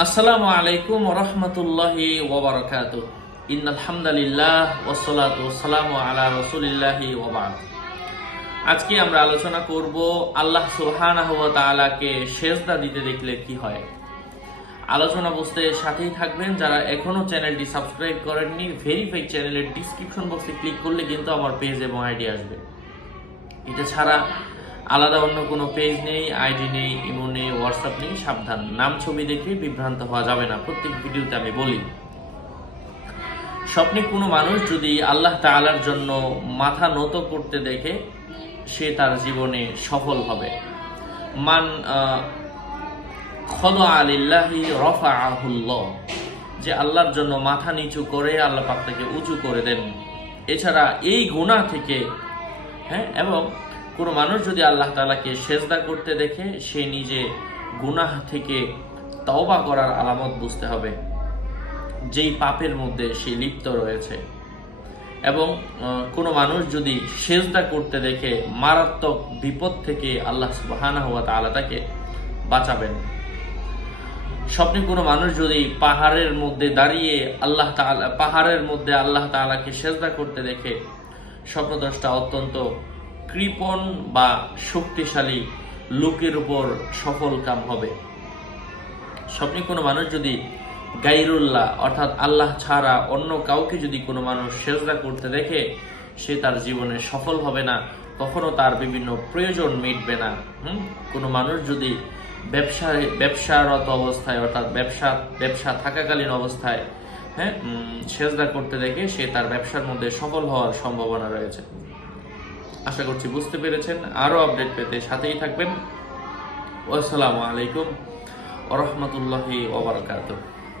আসসালামু আলাইকুম ওয়া রাহমাতুল্লাহি ওয়া বারাকাতুহু। ইন্নাল হামদালিল্লাহ ওয়াসসালাতু ওয়াসসালামু আলা রাসূলিল্লাহি ওয়া বা'দ। আজকে আমরা আলোচনা করব আল্লাহ সুবহানাহু ওয়া তাআলাকে সিজদা দিতে দেখলে কি হয়। আলোচনা বুঝতে সাথেই থাকবেন। যারা এখনো চ্যানেলটি সাবস্ক্রাইব করেননি, ভেরিফাই চ্যানেলের ডেসক্রিপশন বক্সে ক্লিক করলে কিন্তু আমার পেজ এবং আইডি আসবে। এটা ছাড়া আলাদা অন্য কোনো পেজ নেই, আইডি নেই, ইমো নেই, হোয়াটসঅ্যাপ নেই। সাবধান, নাম ছবি দেখে বিভ্রান্ত হওয়া যাবে না। প্রত্যেক ভিডিওতে আমি বলি, স্বপ্নে কোনো মানুষ যদি আল্লাহ তাআলার জন্য মাথা নত করতে দেখে, সে তার জীবনে সফল হবে। মান খদআ লিল্লাহি রাফাআহুল্লাহ, যে আল্লাহর জন্য মাথা নিচু করে আল্লাহ পাক তাকে উঁচু করে দেন। এছাড়া এই গুনাহ থেকে এবং কোনো মানুষ যদি আল্লাহ তাআলাকে সেজদা করতে দেখে, সে নিজে গুনাহ থেকে তওবা করার আলামত বুঝতে হবে, যেই পাপের মধ্যে সে লিপ্ত রয়েছে। এবং কোনো মানুষ যদি সেজদা করতে দেখে, মারাত্মক বিপদ থেকে আল্লাহ সুবহানাহু ওয়া তাআলা তাকে বাঁচাবেন। স্বপ্নে কোনো মানুষ যদি পাহাড়ের মধ্যে দাঁড়িয়ে পাহাড়ের মধ্যে আল্লাহ তাআলাকে সেজদা করতে দেখে, স্বপ্নদ্রষ্টা অত্যন্ত কৃপণ বা শক্তিশালী লোকের উপর সফল কাম হবে। স্বপ্নে কোনো মানুষ যদি গায়রুল্লাহ অর্থাৎ আল্লাহ ছাড়া অন্য কাউকে যদি কোনো মানুষ সেজদা করতে দেখে, সে তার জীবনে সফল হবে না, কখনো তার বিভিন্ন প্রয়োজন মিটবে না। কোনো মানুষ যদি ব্যবসারত অবস্থায় অর্থাৎ ব্যবসা থাকাকালীন অবস্থায় সেজদা করতে দেখে, সে তার ব্যবসার মধ্যে সফল হওয়ার সম্ভাবনা রয়েছে। আশা করছি বুঝতে পেরেছেন। আরো আপডেট পেতে সাথেই থাকবেন। আসসালামু আলাইকুম ওয়া রাহমাতুল্লাহি ওয়া বারাকাতুহু।